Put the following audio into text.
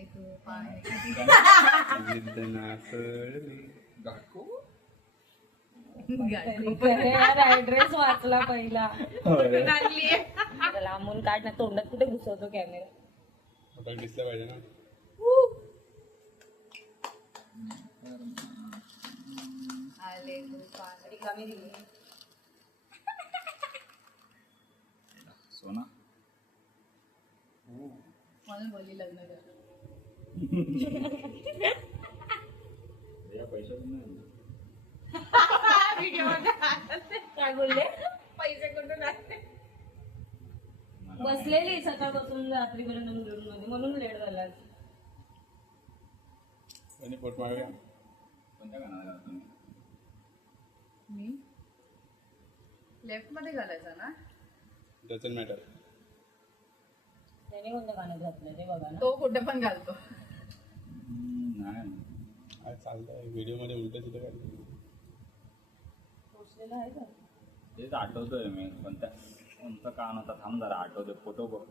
आले तू पाणी जिद्द नासळली. ऍड्रेस वाचला पहिला. होय. लांबून काढ ना, तोंडात कुठे घुसवतो कॅमेरा. आपल्याला दिसलं पाहिजे ना. आले तू पाणी कमी दिली. सोना म्हणून बोलली लग्न कर. पैसे पण नाही. काय बोलले? पैसे कुठून आले? बसलेली सकाळपासून रात्रीपर्यंत मुलुंड मध्ये, म्हणून लेट झाला. आणि पोट मारूया. कोणत्या गाण्याला गाता तुम्ही? मी लेफ्ट मध्ये घालायचा ना डझंट मॅटर. त्याने कोणतं गाणं घातलं ते बघा ना. तो कुठे पण घालतो. नाही काय चाललंय व्हिडिओ मध्ये उलट तिथे काय पोचलेलं आहे का? तेच आठवतोय मी, कोणता गाणं होता, थांब जरा आठवतोय, फोटो बघ.